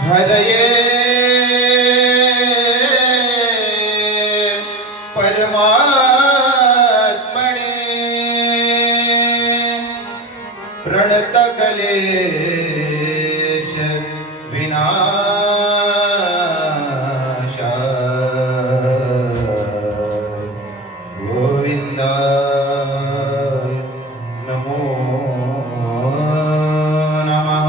हरये परमात्मने प्रणतकलेश विनाशाय गोविन्दाय नमो नमः।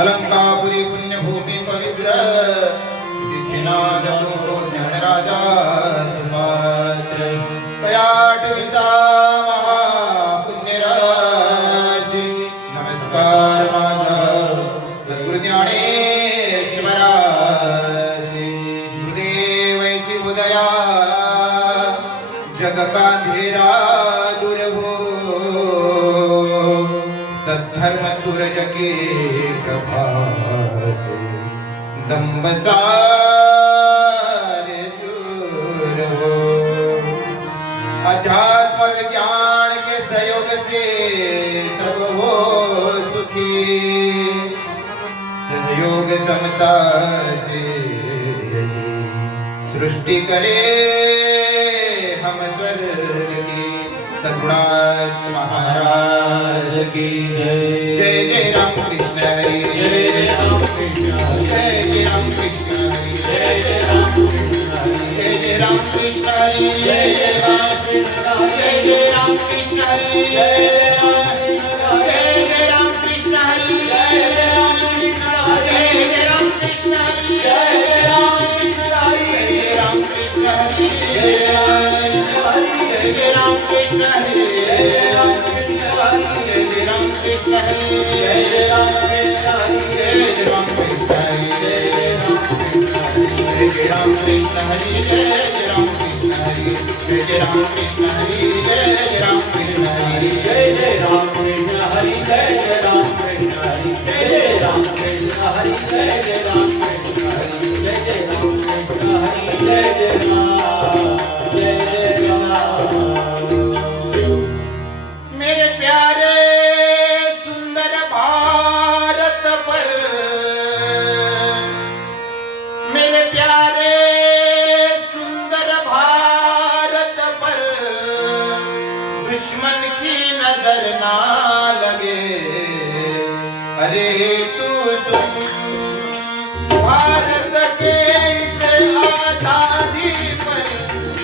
अलंकापुरी पुण्यभूमि पवित्र तिथिनादतो ज्ञानराजा सुपात्र कयाटविता महापुण्यराशि नमस्कार माझा सद्गुरु ज्ञानेश्वरासी गुरुदेवैसी उदया जग का अंधेरा दूर हो सद्धर्म सूरज के प्रभास दम्ब सारे चूर हो अध्यात्म और विज्ञान के सहयोग से सब हो सुखी सहयोग समता से यही सृष्टि करे हम स्वर्ग की सद्गुणात्म महाराज की जय जय राम कृष्ण हरि जय राम कृष्ण जय जय राम कृष्ण हरि जय जय राम कृष्ण हरि जय जय राम कृष्ण हरि जय जय राम कृष्ण हरि जय जय राम कृष्ण हरि जय राम कृष्ण हरि जय राम कृष्ण हरि राम कृष्ण हरि जय राम कृष्ण हरि जय राम कृष्ण हरि जय राम कृष्ण हरि जय राम कृष्ण हरि जय राम कृष्ण हरि जय राम कृष्ण हरि जय राम कृष्ण हरि जय राम कृष्ण हरि जय राम कृष्ण हरि जय राम कृष्ण हरि जय राम मेरे प्यारे सुंदर भारत पर मेरे प्यारे सुंदर भारत पर दुश्मन की नजर ना लगे। अरे तू सुन भारत के इस आजादी पर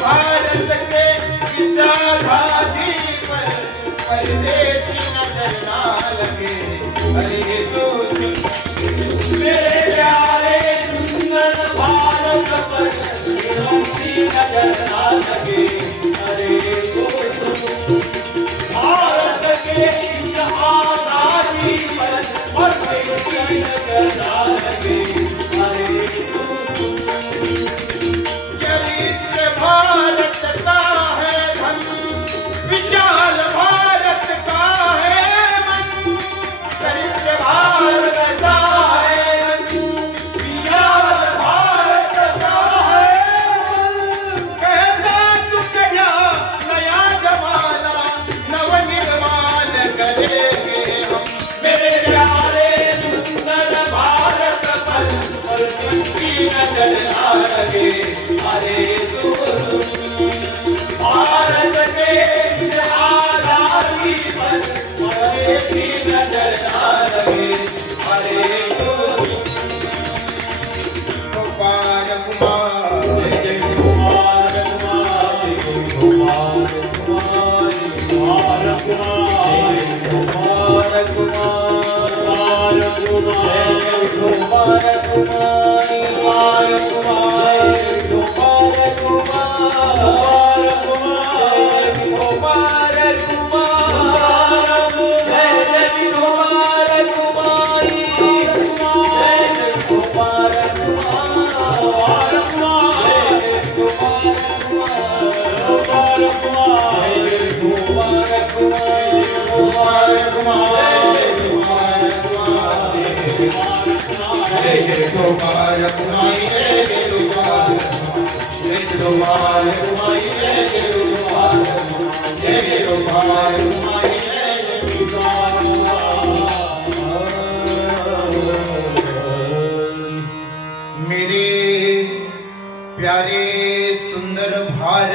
भारत के इस आजादी पर परदेसी नजर ना लगे। अरे तू सुन मेरे प्यारे सुंदर भारत पर की नजर ना लगे। अरे तू सुन भारत के इस आजादी पर परदेसी नजर ना लगे। अरे तू सुन चरित्र भारत का है धन विशाल भारत का है मन चरित्र भारत का है धन विशाल भारत का है मन। कहता तू कया नया जमाना नवनिर्माण करेंगे हम। मेरे प्यारे सुंदर भारत पर की नजर ना लगे। अरे तू भारत के इस आजादी पर परदेसी नजर ना लगे। अरे तू गोपाल कुमार जय कुमार कुमार कुमार कुमार कुमार कुमार कुमार कुमार कुमार कुमार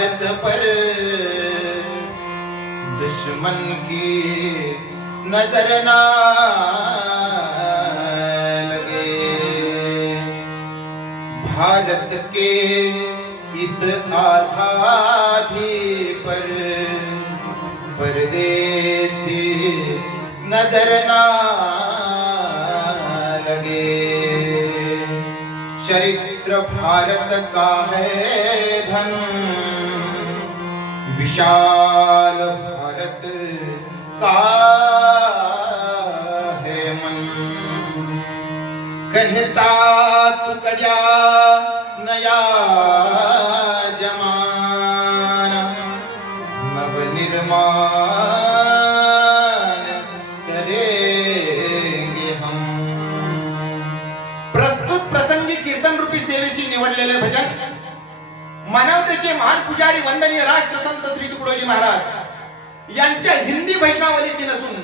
भारत पर दुश्मन की नजर ना लगे। भारत के इस आजादी पर परदेसी नजर ना लगे। चरित्र भारत का है धन, विशाल भारत का है मन। कहता तुकड़ा नया जमाना, नवनिर्माण करेंगे हम। प्रस्तुत प्रसंगी कीर्तन रूपी सेवेशी निवडलेले भजन मानवतेचे महान पुजारी वंदनीय राष्ट्रसंत श्री तुकडोजी महाराज यांच्या हिंदी भजनावलीतील असून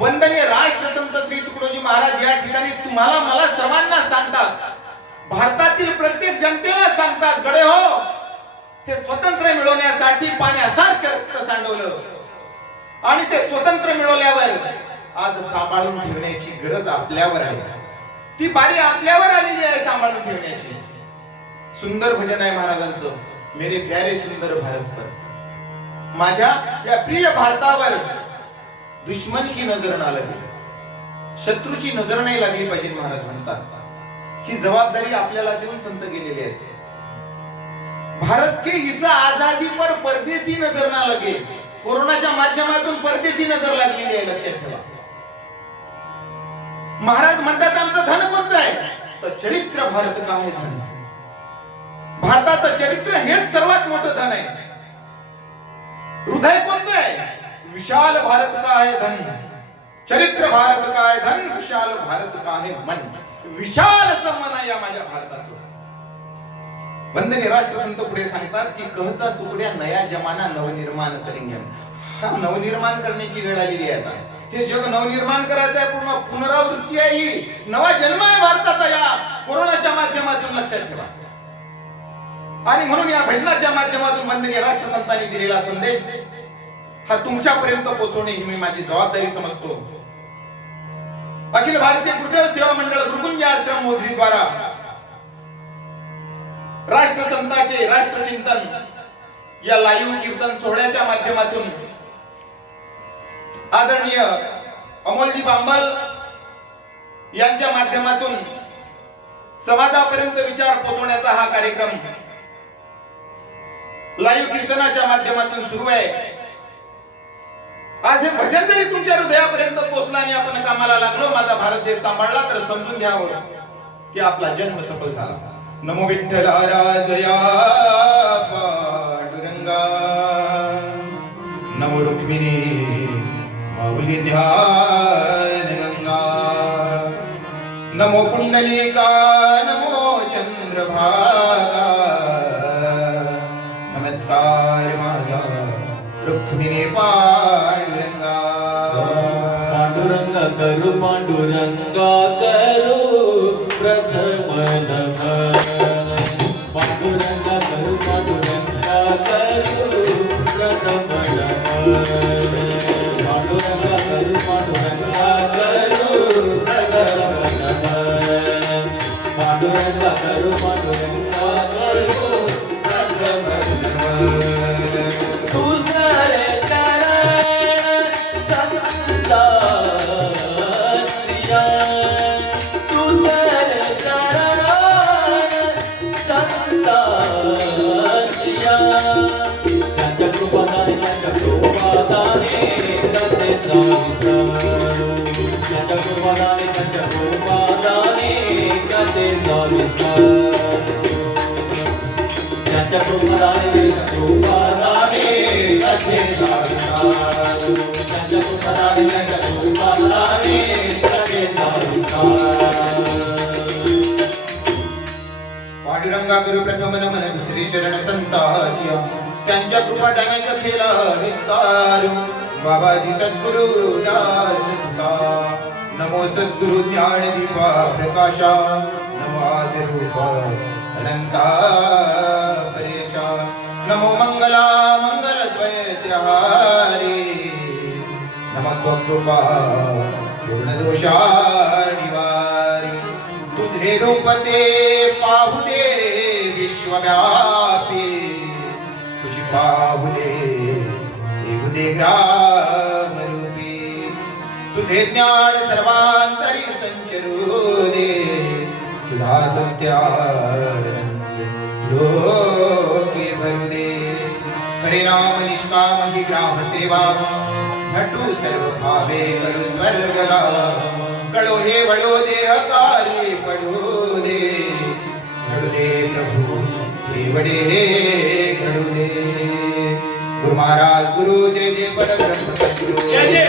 वंदनीय राष्ट्रसंत श्री तुकडोजी महाराज या ठिकाणी तुम्हाला मला सर्वांना सांगतात, भारतातील प्रत्येक जनतेला सांगतात, गडे हो, हे स्वतंत्र मिळवण्यासाठी पाण्यासारखं रक्त सांडवलं आणि ते स्वतंत्र मिळवल्यावर आज सांभाळून ठेवण्याची गरज आपल्यावर आहे। ती बारी आपल्यावर आलेली आहे सांभाळून ठेवण्याची। सुंदर भजन आहे महाराजांचं, मेरे प्यारे सुंदर भारत पर। माझ्या या प्रिय भारतावर दुश्मन की नजर ना लगे, शत्रूची नजर नाही लागली पाहिजे महाराज म्हणतात। ही जबाबदारी आपल्याला देऊन संत गेलेले आहेत। भारत के इस आजादी पर परदेसी नजर ना लगे, कोरोनाच्या माध्यमातून परदेसी नजर लागलेली आहे, लक्षात ठेवा। महाराज म्हणतात आमचं धन कोणतं आहे, तर चरित्र भारत का आहे धन। भारताचं चरित्र हेच सर्वात मोठं धन आहे। हृदय कोणतं आहे, विशाल भारत का आहे धन, चरित्र भारत का आहे धन, विशाल भारत का आहे मन। विशाल असं मन आहे या माझ्या भारताचं। वंदनीय राष्ट्रसंत पुढे सांगतात की कहता तुकड्या नया जमाना नवनिर्माण करेंगे। हा नवनिर्माण करण्याची वेळ आलेली आहे आता। हे जग नवनिर्माण करायचं आहे, पूर्ण पुनरावृत्ती आहे, ही नवा जन्म आहे भारताचा या कोरोनाच्या माध्यमातून, लक्षात ठेवा। आणि म्हणून या भजनाच्या माध्यमातून वंदनीय राष्ट्रसंतांनी दिलेला संदेश हा तुमच्यापर्यंत पोहोचवणे ही मी माझी जबाबदारी समजतो। अखिल भारतीय गुरुदेव सेवा मंडळ गुरुकुंज आश्रम मोझरी द्वारा राष्ट्रसंतांचे राष्ट्रचिंतन या लाईव्ह कीर्तन सोहळ्याच्या माध्यमातून आदरणीय अमोलजी बांबल यांच्या माध्यमातून समाजापर्यंत विचार पोहोचवण्याचा हा कार्यक्रम लाईव्ह कीर्तनाच्या माध्यमातून सुरू आहे। आज हे भजन जरी तुमच्या हृदयापर्यंत पोहोचला आणि आपण कामाला लागलो, माझा भारत देश सांभाळला, तर समजून घ्यावं की आपला जन्म सफल झाला। नमो विठ्ठला राजया पांडुरंगा, नमो रुक्मिणी माऊली ध्यान गंगा, नमो पुंडलिका नमो चंद्रभागा, नमस्कार माझा रुक्मिणी पांडुरंगा। पांडुरंगा करू पांडुरंगा करू प्रथम नमन, पांडुरंगा करू पांडुरंगा करू प्रथम नमन, पांडुरंगा करू पांडुरंगा करू प्रथम नमन, पांडुरंगा करू पांडुरंगा करू प्रथम नमन। पांडुरंगा गुरु प्रथम नमन श्री चरण संतांच्या, त्यांच्या कृपा दानाचा केला विस्तार। बाबाजी सद्गुरु दास तुका, नमो सद्गुरु ज्ञान दीपा प्रकाशा, नमो आदि रूप अनंता परेशा, नमो मंगला मंगलद्वैत्याहारी नमः कृपा पूर्ण दोषा निवारी तुझे रूप ते पाहू दे विश्वव्यापी तुझी पाहू दे सेवू दे ग्रामरूपी तुझे ज्ञान सर्वांतरी संचरू दे तुझा सत्यानंद लोके भरू दे हरे नाम निष्काम ही ग्राम सेवा झटू सर्व भावे करू स्वर्ग गावा कळो हे वळो देह कार्य पडू दे घडू दे प्रभु हे वडे घडू दे गुरु महाराज गुरु जय जय परब्रह्म सद्गुरु जय जय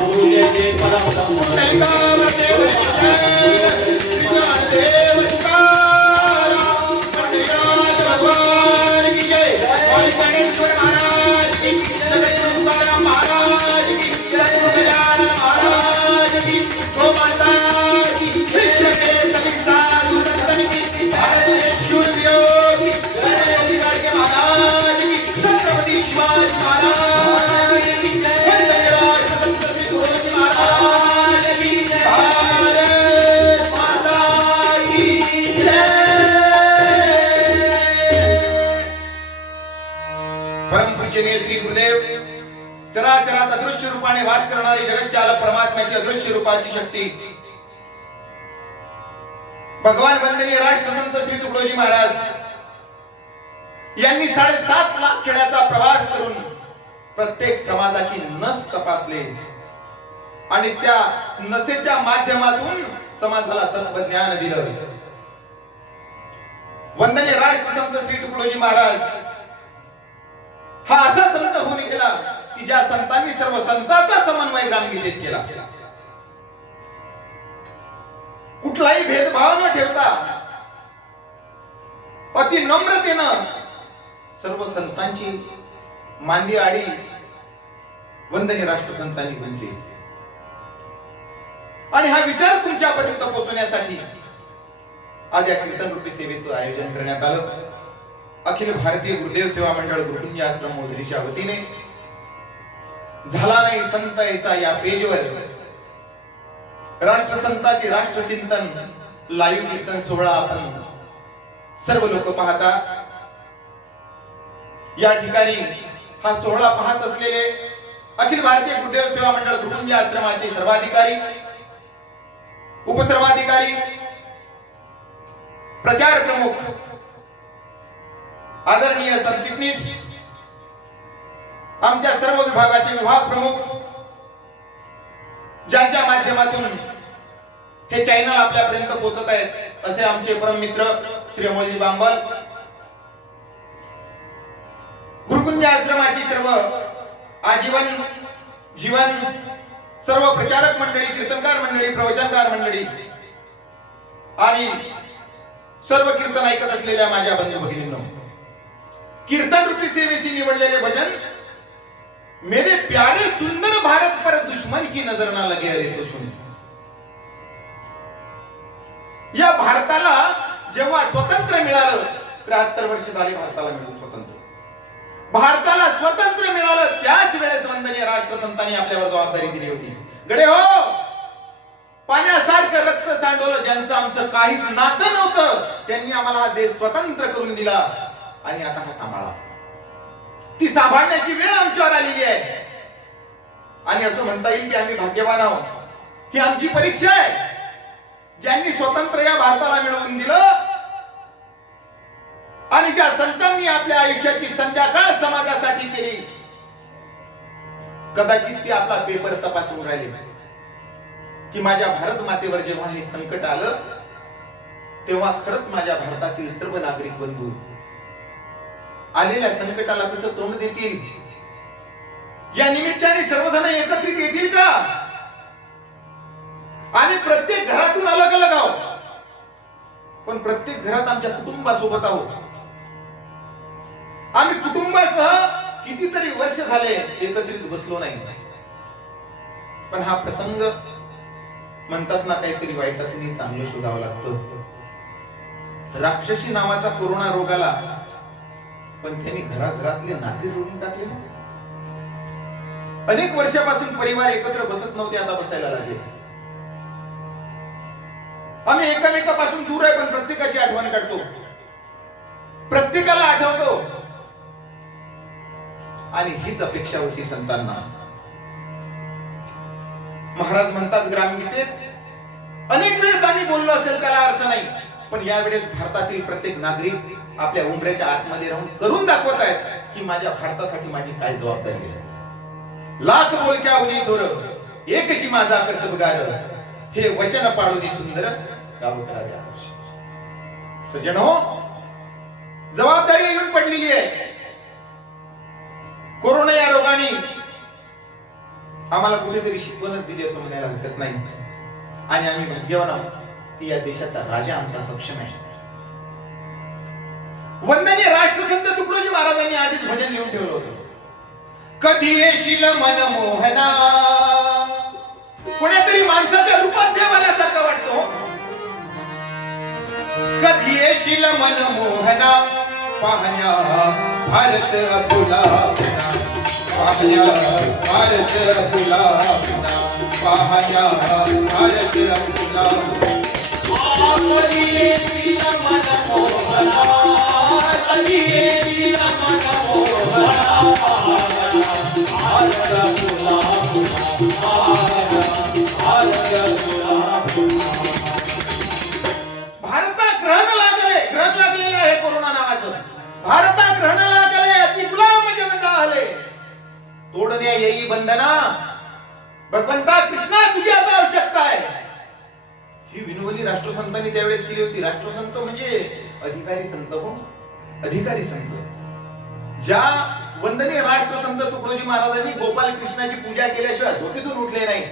गुरु जय जय परब्रह्म सैतान देव श्रीनाथ देव तुकाराम पंडितनाथ भगवान की जय वाली गणेश्वर महाराज की जगतगुरु तुकाराम महाराज की सद्गुरु गजानन महाराज की गो माता की विश्व के सभी साधु संतन की भारत के शूरवीरों की कर्मयोगी गाड़गे महाराज की छत्रपति शिवाजी महाराज की वंदनाराज संत श्री गुरुजी महाराज की भारत माता की जय। परम पूजनीय श्री गुरुदेव चराचरात अदृश्य रूपाने वास करणारी जगज्जालक परमात्म्याची अदृश्य रूपाची शक्ती भगवान वंदनीय राष्ट्रसंत श्री तुकडोजी महाराज यांनी 7.5 लाख खेड्याचा प्रवास करून प्रत्येक समाजाची नस तपासले आणि त्या नसेच्या माध्यमातून समाजाला तत्वज्ञान दिलं. वंदनीय राष्ट्रसंत श्री तुकडोजी महाराज हा असा संत होऊन गेला की ज्या संतांनी सर्व संतांचा समन्वय ग्रामगीतेत केला. कुठलाही भेदभाव न ठेवता अति नम्रतेनं सर्व संतांची मांदी आडी वंदनीय राष्ट्रसंतांनी बनली. आणि हा विचार तुमच्यापर्यंत पोहोचवण्यासाठी आज या कीर्तन रूपी सेवेचं आयोजन करण्यात आलं. अखिल भारतीय गुरुदेव सेवा मंडळ गुरुकुंज आश्रम मोझरीच्या वतीने झाला नाही संत ऐसा या पेजवर राष्ट्रसंताचे राष्ट्रचिंतन लाईव्ह कीर्तन सोहळा आपण सर्व लोक पाहता. या ठिकाणी हा सोहळा पाहत असलेले अखिल भारतीय गुरुदेव सेवा मंडळ गुरुकुंज आश्रमाचे सर्वाधिकारी उपसर्वाधिकारी प्रचार प्रमुख आदरणीय सरचिटणीस आमच्या सर्व विभागाचे विभाग प्रमुख ज्यांच्या माध्यमातून हे चॅनल आपल्यापर्यंत पोहोचत आहेत असे आमचे परम मित्र श्री अमोलजी बांबल गुरुकुंज आश्रमाची सर्व आजीवन जीवन सर्व प्रचारक मंडळी कीर्तनकार मंडळी प्रवचनकार मंडळी आणि सर्व कीर्तन ऐकत असलेल्या माझ्या बंधू भगिनींनो कीर्तन रूपी सेवेसी निवडलेले भजन मेरे प्यारे सुंदर भारत पर दुश्मन की नजर ना लगे अरे तो सुन. या भारताला जेव्हा स्वतंत्र मिळालं 73 वर्ष झाली भारताला मिळून स्वतंत्र. भारताला स्वतंत्र मिळालं त्याच वेळेस वंदनीय राष्ट्रसंतांनी आपल्यावर जबाबदारी दिली होती. गडे हो पाण्यासारखं रक्त सांडवलं ज्यांचं आमचं काहीच नातं नव्हतं त्यांनी आम्हाला हा देश स्वतंत्र करून दिला आणि आता हा सांभाळा. ती सांभाळण्याची वेळ आमच्यावर आलेली आहे आणि असं म्हणता येईल की आम्ही भाग्यवान आहोत. ही आमची परीक्षा आहे. ज्यांनी स्वतंत्र या भारताला मिळवून दिलं आणि ज्या संतांनी आपल्या आयुष्याची संध्याकाळ समाजासाठी केली कदाचित ती आपला पेपर तपासून राहिले की माझ्या भारत मातेवर जेव्हा हे संकट आलं तेव्हा खरंच माझ्या भारतातील सर्व नागरिक बंधू आलेल्या संकटाला कसं तोंड देतील. या निमित्ताने सर्वजण एकत्रित येतील का. आम्ही प्रत्येक घरातून अलग अलग आहोत पण प्रत्येक घरात आमच्या कुटुंबासोबत आहोत. आम्ही कुटुंबासह कितीतरी वर्ष झाले एकत्रित बसलो नाही. पण हा प्रसंग म्हणतात ना काहीतरी वाईटातून चांगलं शोधावं लागतं. राक्षसी नावाचा कोरोना रोग आला पण त्यांनी घराघरातले नाते जोडून टाकले होते. अनेक वर्षापासून परिवार एकत्र बसत नव्हते, आता बसायला लागले. आम्ही एकमेकापासून दूर आहे, पण प्रत्येकाची आठवण काढतो, प्रत्येकाला आठवतो. आणि हीच अपेक्षा होती संतांना. महाराज म्हणतात ग्रामगीतेत, अनेक वेळेस आम्ही बोललो असेल त्याला अर्थ नाही, पण यावेळेस भारतातील प्रत्येक नागरिक आपल्या उंबऱ्याच्या आतमध्ये राहून करून दाखवत आहेत की माझ्या भारतासाठी माझी काय जबाबदारी आहे. लाख बोलक्या उनी थोर एकशी माझा कर्तबगार, हे वचन पाडून सुंदर गाव करावे आदर्श. सज्जनो, जबाबदारी येऊन पडलेली आहे. कोरोना या रोगाने आम्हाला कुठेतरी शिकवणच दिली असं म्हणायला हरकत नाही. आणि आम्ही भाग्यवान आहोत की या देशाचा राजा आमचा सक्षम आहे. वंदनीय राष्ट्रसंत तुकडोजी महाराजांनी आधीच भजन लिहून ठेवलं होतं. कधी येशील मनमोहना, कोणीतरी माणसाच्या रूपात देव आल्यासारखं वाटतो. कधी येशील मनमोहना, पाहण्या भारत अपुला, पाहण्या भारत अपुला, पाहण्या भारत अपुला. कधी येशील मनमोहना, कधी येशील मनमोहना, भारत अपुला, भारतात ग्रहण लागले, ग्रहण लागलेलं आहे कोरोना नावाचं. भारतात ग्रहण लागले, अति गुलाम जन झाले. तोडण्या येई बंधना, भगवंता कृष्णा तुझी आता आवश्यकता आहे. ही विनवणी राष्ट्रसंतांनी त्यावेळेस केली होती. राष्ट्रसंत म्हणजे अधिकारी संत हो, अधिकारी संत. ज्या वंदनीय राष्ट्रसंत तुकडोजी महाराजांनी गोपाल कृष्णाची पूजा केल्याशिवाय झोपेतून उठले नाही.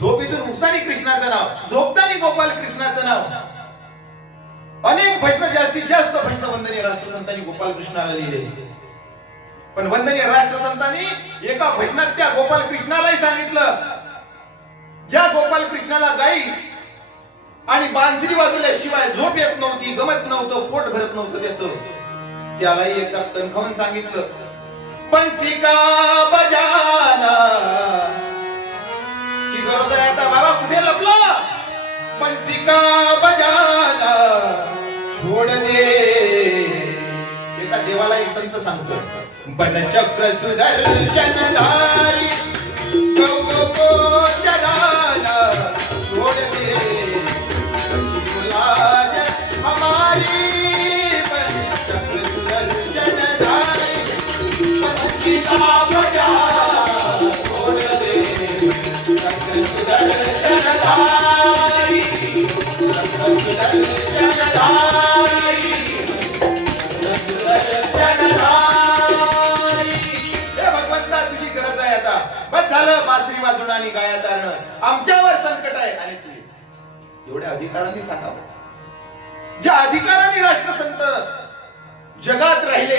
झोपेतून उठताना कृष्णाचं नाव, झोपताना गोपाल कृष्णाचं नाव. अनेक भजन, जास्तीत जास्त भजन वंदनीय राष्ट्रसंतांनी गोपाल कृष्णाला लिहिले. पण वंदनीय राष्ट्रसंतांनी एका भजनात त्या गोपाल कृष्णालाही सांगितलं, ज्या गोपाल कृष्णाला गाई आणि बांसरी वाजवल्याशिवाय झोप येत नव्हती, गमत नव्हतं, पोट भरत नव्हतं त्याचं, त्यालाही एकदा कणखावून सांगितलं, पंचिका बजाना. ही गरज आहे आता, बाबा कुठे लपला? पंचिका बजाना छोड दे. एका देवाला एक संत सांगतो, बनचक्र सुदर्शनधारी कौको जडाला छोड दे लाज हमारी. बनचक्र सुदर्शनधारी पंचिका बजाना छोड दे, चक्र सुदर्शनधारी, चक्र सुदर्शनधारी. बासरी वाजवणं आणि गाया चारणं आमच्यावर संकट आहे. आणि तू एवढ्या अधिकारांनी सांगावं, ज्या अधिकारांनी राष्ट्रसंत जगात राहिले,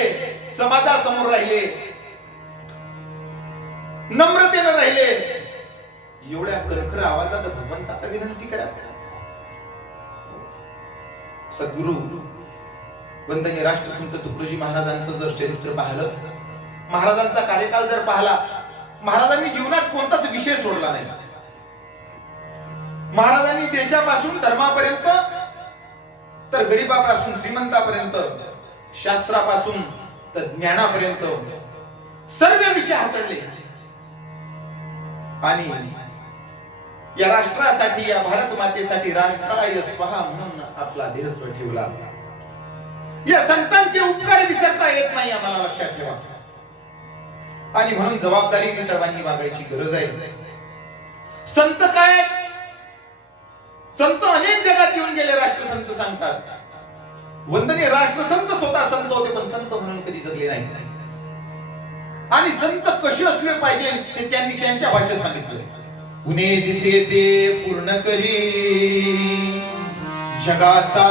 समाजासमोर राहिले, नम्रतेनं राहिले, एवढ्या कणखर आवाजात भगवंताला विनंती करा. सद्गुरु वंदनीय राष्ट्रसंत तुकडोजी महाराजांचं जर चरित्र पाहिलं, महाराजांचा कार्यकाल जर पाहिला, महाराजांनी जीवनात कोणताच विषय सोडला नाही. महाराजांनी देशापासून धर्मापर्यंत तर गरीबापासून श्रीमंतापर्यंत, शास्त्रापासून तर ज्ञानापर्यंत सर्व विषय हाताळले. आणि या राष्ट्रासाठी, या भारत मातेसाठी राष्ट्राय स्वहा म्हणून आपला देह स्व ठेवला. या संतांचे उपकार विसरता येत नाही, आम्हाला लक्षात ठेवा. आणि म्हणून जबाबदारीने सर्वांनी वागायची गरज आहे. संत काय? संत अनेक जगात येऊन गेले, राष्ट्रसंत सांगतात. वंदनीय राष्ट्रसंत स्वतः संत होते, पण संत म्हणून कधी जगले नाही. आणि संत कसे असले पाहिजे ते त्यांनी त्यांच्या भाषेत सांगितलं. उने दिसे ते पूर्ण करी, जगाचा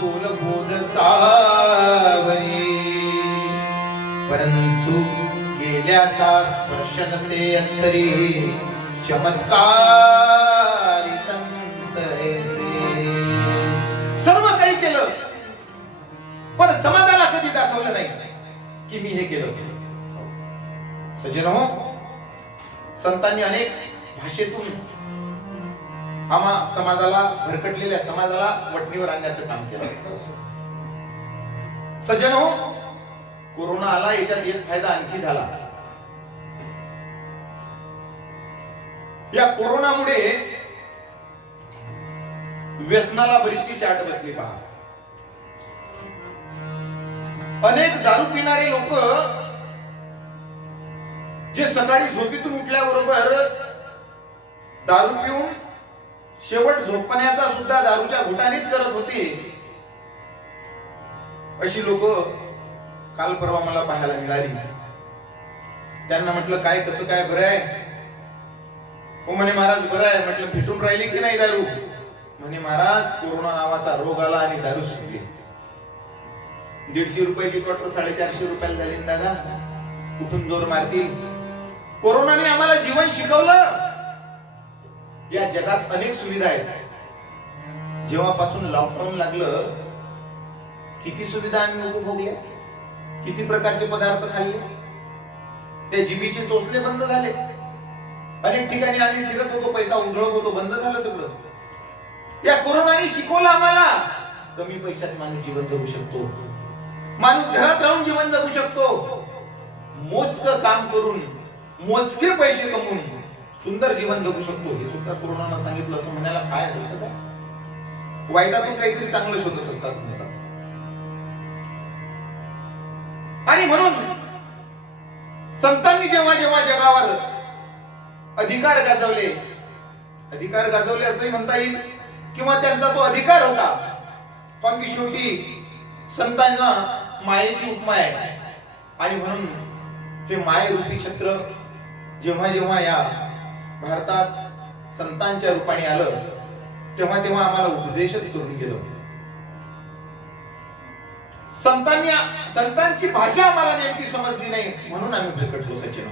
तोलबोध सावरी, परंतु गेल्याचा स्पर्श नसे अंतरी, चमत्कारी संत ऐसे. सर्व काही केलं पण समाजाला कधी दाखवलं नाही. संतांनी अनेक भाषेतून आम्हा समाजाला, भरकटलेल्या समाजाला वटणीवर आणण्याचं काम केलं. सज्जनो, कोरोना आला, याच्यात एक फायदा आणखी झाला. या कोरोनामुळे व्यसनाला बरीचशी चाट बसली. पहा, अनेक दारू पिणारे लोक जे सकाळी झोपेतून उठल्याबरोबर दारू पिऊन शेवट झोपण्याचा सुद्धा दारूच्या घोटानेच करत होते, अशी लोक काल परवा मला पाहायला मिळाली. त्यांना म्हटलं, काय कसं काय, बरं आहे? हो म्हणे महाराज, बरं आहे. म्हटलं, भेटून राहिली की नाही दारू? म्हणे महाराज, कोरोना नावाचा रोग आला आणि दारू सुटली. 150 रुपयाची क्वार्टर 450 रुपयाला झाली. दादा कुठून जोर मारतील? कोरोनाने आम्हाला जीवन शिकवलं. या जगात अनेक सुविधा आहेत. जेव्हापासून लॉकडाऊन लागलं, किती सुविधा आम्ही उपभोगल्या, किती प्रकारचे पदार्थ खाल्ले, त्या जिभेचे चोचले बंद झाले. अनेक ठिकाणी आम्ही फिरत होतो, पैसा उधळत होतो, बंद झालं सगळं. या कोरोनाने शिकवलं आम्हाला, कमी पैशात माणूस जीवन जगू शकतो, माणूस घरात राहून जीवन जगू शकतो. मोजकं काम करून, मोजके पैसे कमवून सुंदर जीवन जगू शकतो. हे सुद्धा कोरोनानं सांगितलं असं म्हणायला काय हरकत आहे? वाईटातून काहीतरी चांगलं शोधत असतात म्हणतात. आणि म्हणून संतांनी जेव्हा जेव्हा जगावर अधिकार गाजवले असंही म्हणता येईल, किंवा त्यांचा तो अधिकार होता. कारण की शेवटी संतांना मायेची उपमा आहे. आणि म्हणून हे मायेरूपी छत्र जेव्हा जेव्हा या भारतात संतांच्या रूपाने आलं, तेव्हा तेव्हा आम्हाला उपदेशच करून गेलो. संतांची भाषा आम्हाला नेमकी समजली नाही, म्हणून आम्ही भरकटलो. सचिन,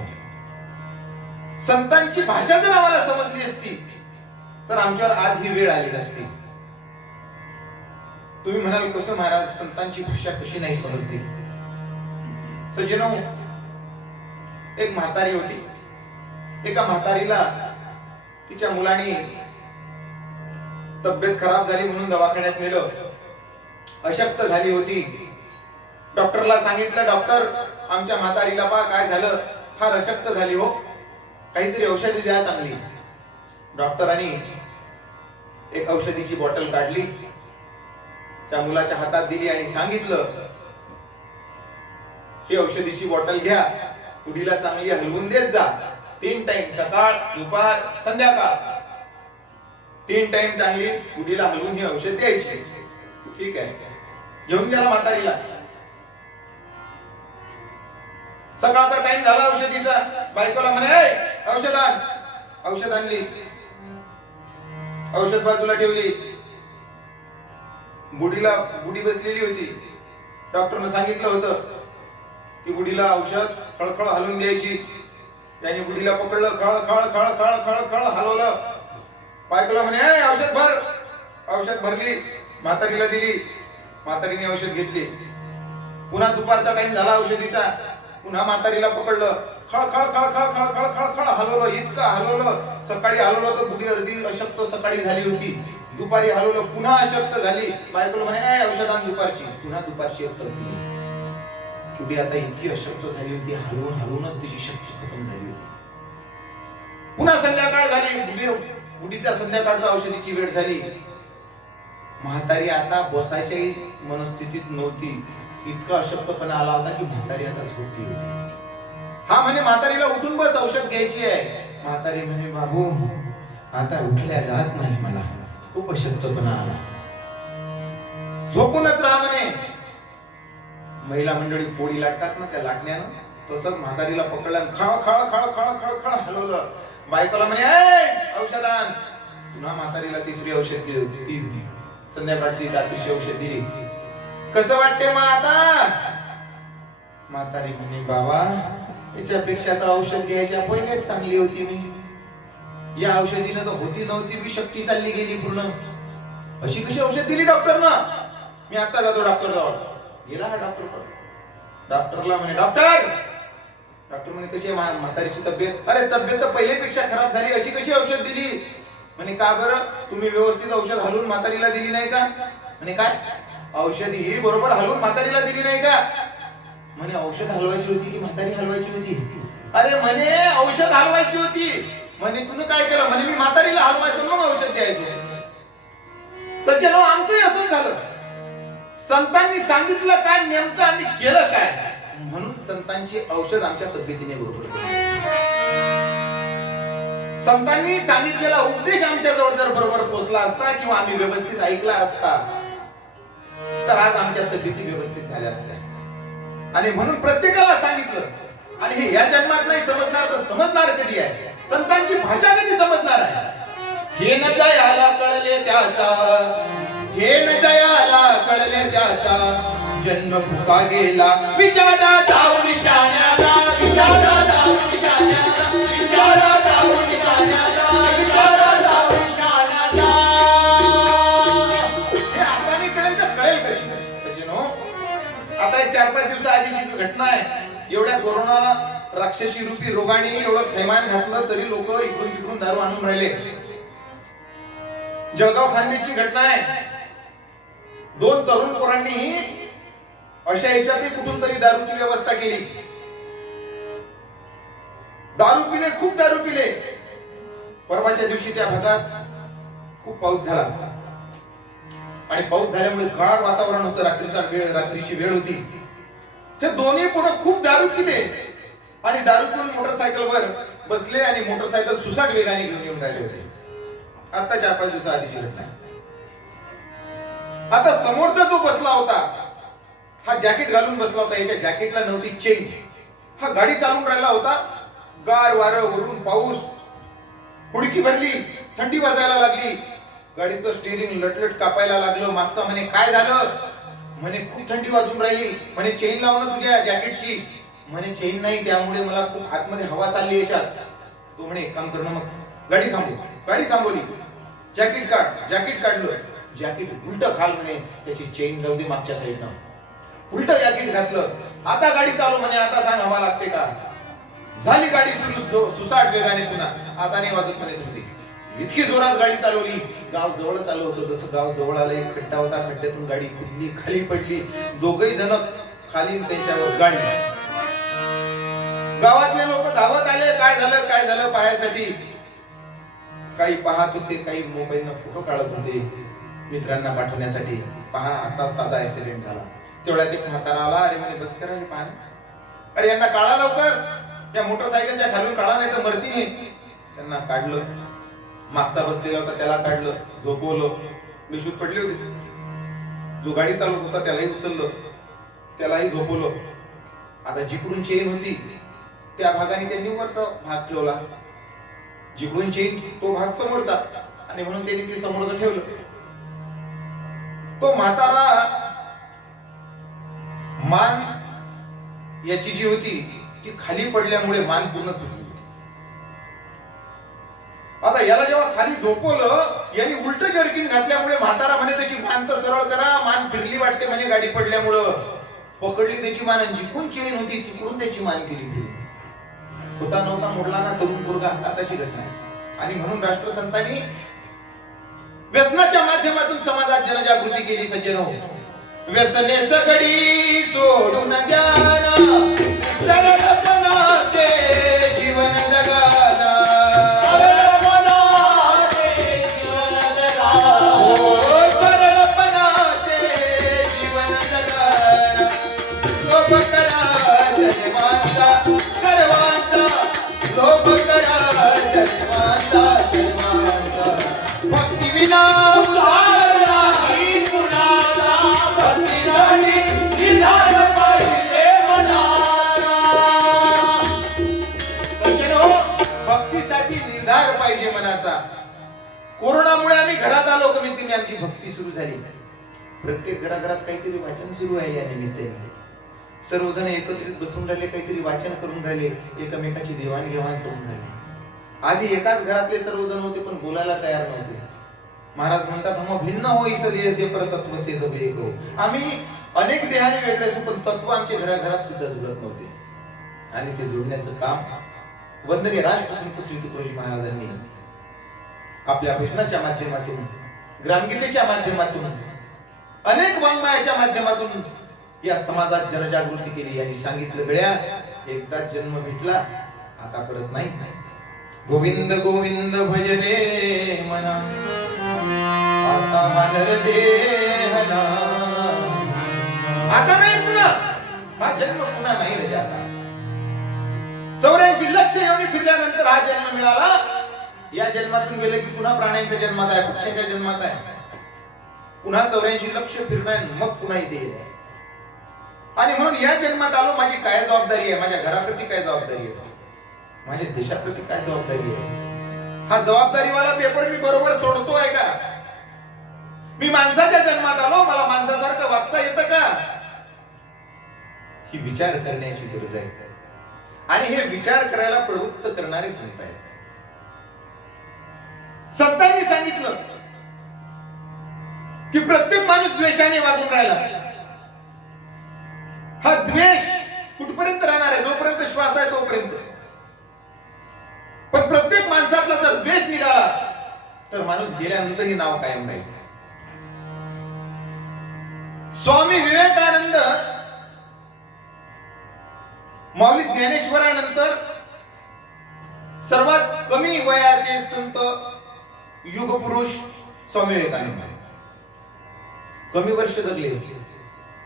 संतांची भाषा जर आम्हाला समजली असती तर आमच्यावर आज ही वेळ आली नसती. तुम्ही म्हणाल, कसं महाराज, संतांची भाषा कशी नाही समजली? सज्जनो, एक म्हातारी होती. एका म्हातारीला तिच्या मुलाने तब्येत खराब झाली म्हणून दवाखान्यात नेलं. अशक्त झाली होती. डॉक्टरला सांगितलं, डॉक्टर, आमच्या म्हातारीला पहा काय झालं, फार अशक्त झाली हो, काहीतरी औषधी द्या चांगली. डॉक्टरांनी एक औषधीची बॉटल काढली, त्या मुलाच्या हातात दिली आणि सांगितलं, ही औषधीची बॉटल घ्या, पुढीला चांगली हलवून देत जा. 3 टाइम, सकाळ, दुपार, संध्याकाळ, 3 टाइम चांगली पुढीला हलवून ही औषध द्यायची. ठीक आहे, घेऊन गेला म्हातारीला. सकाळचा टाइम झाला औषधीचा. बायकोला म्हणे, औषध आण. औषध आणली, औषध बाजूला ठेवली. बुढी बसलेली होती. डॉक्टरने सांगितलं होतं की बुढीला औषध खळखळ हलवून द्यायची. त्याने बुढीला पकडलं, खळ खळ खळ खळ खळ खळ हलवलं. बायकोला म्हणे, औषध भर. औषध भरली, म्हातारीला दिली. म्हातारीने औषध घेतली. पुन्हा दुपारचा टाइम झाला औषधीचा. पुन्हा म्हातारीला पकडलं, खळ खळ खळ खळ खळ खळ खळ खळ हलवलं. इतकं हलवलं, सकाळी हलवलं तर बुढी अर्धी अशक्त सकाळी झाली होती. दुपारी हलवलं, पुन्हा अशक्त झाली. बायकोला म्हणे, औषधान दुपारची. पुन्हा दुपारची एक तक दिली. बुढी आता इतकी अशक्त झाली होती, हलवूनच तिची शक्ती खतम झाली होती. पुन्हा संध्याकाळ झाली. बुढीच्या संध्याकाळचा औषधीची वेळ झाली. म्हातारी आता बसायच्याही मनस्थितीत नव्हती. इतका अशक्तपणा आला होता की म्हातारी आता झोपली होती. हा म्हणे, म्हातारीला उठून बस, औषध घ्यायची आहे. म्हातारी म्हणे, बाबू आता उठल्या जात नाही, मला खूप अशक्तपणा आला, झोपूनच राहा म्हणे. महिला मंडळी पोळी लाटतात ना, त्या लाटण्यानं तसंच म्हातारीला पकडलं, खळ खळ खळ खळ खळ खळ हलवलं. बायकोला म्हणे, औषध आण. पुन्हा म्हातारीला तिसरी औषध दिली. संध्याकाळची रात्रीची औषध दिली. कसं वाटते मग आता? म्हातारी म्हणे, बाबा याच्यापेक्षा तर औषध घ्यायच्या पहिलेच चांगली होती मी. या औषधीनं तर होती नव्हती बी शक्ती चालली गेली पूर्ण. अशी कशी औषध दिली डॉक्टरनं? मी आता जातो डॉक्टर जवळ. गेला हा डॉक्टर. डॉक्टरला म्हणे, डॉक्टर डॉक्टर म्हणे कशी आहे म्हातारीची तब्येत? अरे तब्येत तर पहिलेपेक्षा खराब झाली, अशी कशी औषध दिली? म्हणे का बरं, तुम्ही व्यवस्थित औषध हलवून म्हातारीला दिली नाही का? म्हणे काय औषध ही बरोबर हलवून म्हातारीला दिली नाही का? म्हणे औषध हलवायची होती की म्हातारी हलवायची होती? अरे म्हणे औषध हलवायची होती. म्हणे तुम्ही काय केलं? म्हणे मी म्हातारीला हलवायचो मग औषध द्यायचो. सज्जनो, आमचंही असंच झालं. संतांनी सांगितलं काय नेमकं आणि केलं काय, म्हणून संतांची औषध आमच्या तब्येतीने बरोबर पडली. संतांनी सांगितलेला उपदेश आमच्या जवळ जर बरोबर पोहोचला असता किंवा आम्ही व्यवस्थित ऐकला असता तर आज आमच्या तब्येती व्यवस्थित झाल्या असत्या. आणि म्हणून प्रत्येकाला सांगितलं. आणि हे या जन्मात नाही समजणार तर समजणार कधी आहे? संतांची भाषा कधी समजणार आहे? हे न जयाला कळले त्याचा, हे न जयाला कळले त्याचा, जन्म फुका गेला विचारा जाऊन शाण्याला, विचारा जाऊन शाण्याला, विचारा जाऊन शाण्याला, विचारा जाऊन शाण्याला. हे आता नाही कळेल तर कळेल कधी? सज्जनो, आता एक 4-5 दिवसाआधीची घटना आहे. एवढ्या कोरोनाला राक्षसी रूपी रोगाने एवढं थैमान घातलं तरी लोक इकडून तिकडून दारू आणून राहिले. जळगाव खान्देशची घटना आहे. 2 तरुण पोरांनी अशा याच्यातही कुठून तरी दारूची व्यवस्था केली. दारू पिले, खूप दारू पिले. परवाच्या दिवशी त्या भागात खूप पाऊस झाला आणि पाऊस झाल्यामुळे गाढ वातावरण होतं. रात्रीची वेळ होती. हे दोन्ही पोरं खूप दारू पिले आणि दारू पिऊन मोटरसायकलवर बसले आणि मोटरसायकल सुसाट वेगाने घेऊन येऊन राहिले होते. आता 4-5 दिवसाआधीची घटना आहे. आता समोरचा जो बसला होता हा जॅकेट घालून बसला होता. याच्या जॅकेटला नव्हती चेन. हा गाडी चालून राहिला होता. गार वारं, वरून पाऊस, हुडकी भरली, थंडी वाजायला लागली. गाडीचं स्टीअरिंग लटलट कापायला लागलं. मागचा म्हणे काय झालं? म्हणे खूप थंडी वाजून राहिली. म्हणे चेन लाव ना तुझ्या जॅकेटची. म्हणे चेन नाही, त्यामुळे मला खूप आतमध्ये हवा चालली याच्यात. तो म्हणे एक काम कर ना, मग गाडी थांबव. गाडी थांबवली. जॅकेट काढ. जॅकेट काढलं. जॅकेट उलट घाल म्हणे, त्याची चेन जाऊ दे मागच्या साईडनं. उलट जॅकेट घातलं. आता गाडी चालू म्हणे. आता सांग हवा लागते का? झाली गाडी सुरू सुसाट वेगाने पुन्हा. आता नाही वाजत म्हणे थंडी. इतकी जोरात गाडी चालवली. गाव जवळच आलं होतं. जसं गाव जवळ आलं, एक खड्डा होता. खड्ड्यातून गाडी कुदली, खाली पडली. दोघही जण खाली, त्यांच्यावर गाडी. गावातले लोक धावत आले. काय झालं काय झालं पाहायसाठी. काही पाहत होते, काही मोबाईलनं फोटो काढत होते मित्रांना पाठवण्यासाठी. पहा आताच ताजा ऍक्सिडेंट झाला. तेवढ्यात एक म्हातारा आला. अरे म्हणे बस करा हे पाहणं. अरे यांना काढा लवकर, या मोटरसायकलच्या खालून काढा नाही तर मरतीने. त्यांना काढलं. मागचा बसलेला होता त्याला काढलं, झोपवलं. बेशुद्ध पडले होते. जो गाडी चालवत होता त्यालाही उचललं, त्यालाही झोपवलं. आता जिकडून चेन होती त्या भागाने त्यांनी वरचा भाग ठेवला. जिकडून चेन तो भाग समोरचा, आणि म्हणून त्यांनी ते समोरचं ठेवलं. तो म्हातारा मान याची जी होती ती खाली पडल्यामुळे मान पूर्ण तुटली. आता याला जेव्हा खाली झोपवलं, यांनी उलट जर्किन घातल्यामुळे म्हातारा म्हणे त्याची मान तर सरळ करा. मान फिरली वाटते म्हणे गाडी पडल्यामुळं. पकडली त्याची मान, आणि जिकडून चेन होती तिकडून त्याची मान केली. होता नव्हता मोडला ना तरुण पोरगा. आताची घटना आहे. आणि म्हणून राष्ट्रसंतांनी व्यसनाच्या माध्यमातून समाजात जनजागृती केली. सज्जनो, व्यसने सगळी सोडून द्याना, सरळपणाचे जीवन जगाना. हो, सरळपणाचे जीवन जगाना. लोभ करा सर्वांचा, सर्वांचा लोभ करा सर्वांचा, सर्वांचा. भक्ती विना उद्धार नाही कुणाला. भक्तीसाठी निर्धार पाहिजे मनाला. सज्जनो, भक्तीसाठी निर्धार पाहिजे मनाचा. कोरोनामुळे आम्ही घरात आलो, कमीत कमी आमची भक्ती सुरू झाली. प्रत्येक घराघरात काहीतरी वाचन सुरू आहे. या निमित्ताने सर्वजण एकत्रित बसून राहिले, काहीतरी वाचन करून राहिले, एकमेकाची देवाणघेवाण करून राहिले. आधी एकाच घरातले सर्वजण होते पण बोलायला तयार नव्हते. महाराज म्हणतात, हम भिन्न होई सदेहसे परतत्व से सब एक हो. आम्ही अनेक देहाने वेगळे असू पण तत्व आमच्या घराघरात सुद्धा जुळत नव्हते. आणि ते जोडण्याचं काम वंदनीय राष्ट्रसंत श्री तुकडोजी महाराजांनी आपल्या भजनाच्या माध्यमातून, ग्रामगीतेच्या माध्यमातून, अनेक वाङ्मयाच्या माध्यमातून या समाजात जनजागृती केली आणि सांगितलं, गड्या एकदा जन्म भेटला आता परत नाही. गोविंद गोविंद भज रे मना, आता हानर देहना. आता नाही पुन्हा, हा जन्म पुन्हा नाही रे आता. 84 लक्ष योनी फिरल्यानंतर हा जन्म मिळाला. या जन्मातून गेले की पुन्हा प्राण्यांच्या जन्मात आहे, पक्ष्याच्या जन्मात आहे. पुन्हा 84 लक्ष फिरणार, मग पुन्हा इथे येणे. आणि म्हणून या जन्मात आलो, माझी काय जबाबदारी आहे, माझ्या घराप्रती काय जबाबदारी आहे, माझ्या देशाप्रती काय जबाबदारी आहे. हा जबाबदारीवाला पेपर मी बरोबर सोडतोय का? मी माणसाच्या जन्मात आलो, मला माणसासारखं वागता येतं का? ही विचार करण्याची गरज आहे. आणि हे विचार करायला प्रवृत्त करणारे संत आहेत. संतांनी सांगितलं की प्रत्येक माणूस द्वेषाने वागून राहिला. हा द्वेष कुठपर्यंत राहणार आहे? जोपर्यंत श्वास आहे तोपर्यंत. पण प्रत्येक माणसातला जर द्वेष निघाला तर माणूस गेल्यानंतरही नाव कायम राहील. स्वामी विवेकानंद माऊली ज्ञानेश्वरानंतर सर्वात कमी वयाचे संत युगपुरुष स्वामी विवेकानंद. कमी वर्ष जगले.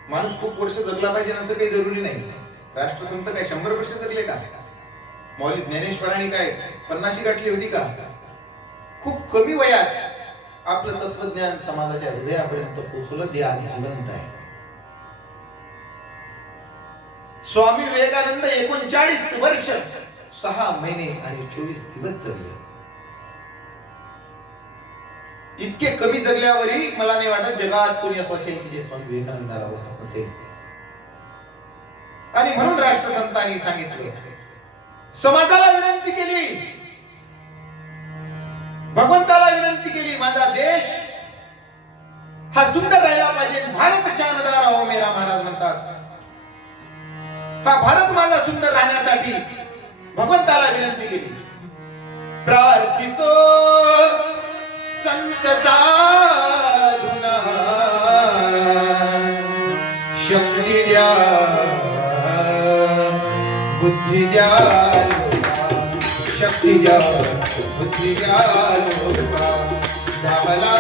माणूस खूप वर्ष जगला पाहिजे असं काही जरुरी नाही. राष्ट्रसंत काय 100 वर्ष जगले का? माऊली ज्ञानेश्वरांनी काय 50 गाठली होती का? खूप कमी वयात आपलं तत्वज्ञान समाजाच्या हृदयापर्यंत पोहोचलं, जे आज जिवंत आहे. स्वामी विवेकानंद 39 वर्ष 6 महिने आणि 24 दिवस जगले. इतके कमी जगल्यावरही मला नाही वाटत जगात कोणी असं असेल की जे स्वामी विवेकानंदाला ओळखत नसेल. आणि म्हणून राष्ट्रसंतांनी सांगितलं, समाजाला विनंती केली, भगवंताला विनंती केली, माझा देश हा सुंदर राहिला पाहिजे. भारत शानदार हो मेरा महाराज म्हणतात. हा भारत माझा सुंदर राहण्यासाठी भगवंताला विनंती केली. प्रार्थितो संत साधुना शक्ती द्या, बुद्धी द्या, शक्ती द्या, बुद्धी द्या, लोका द्या मला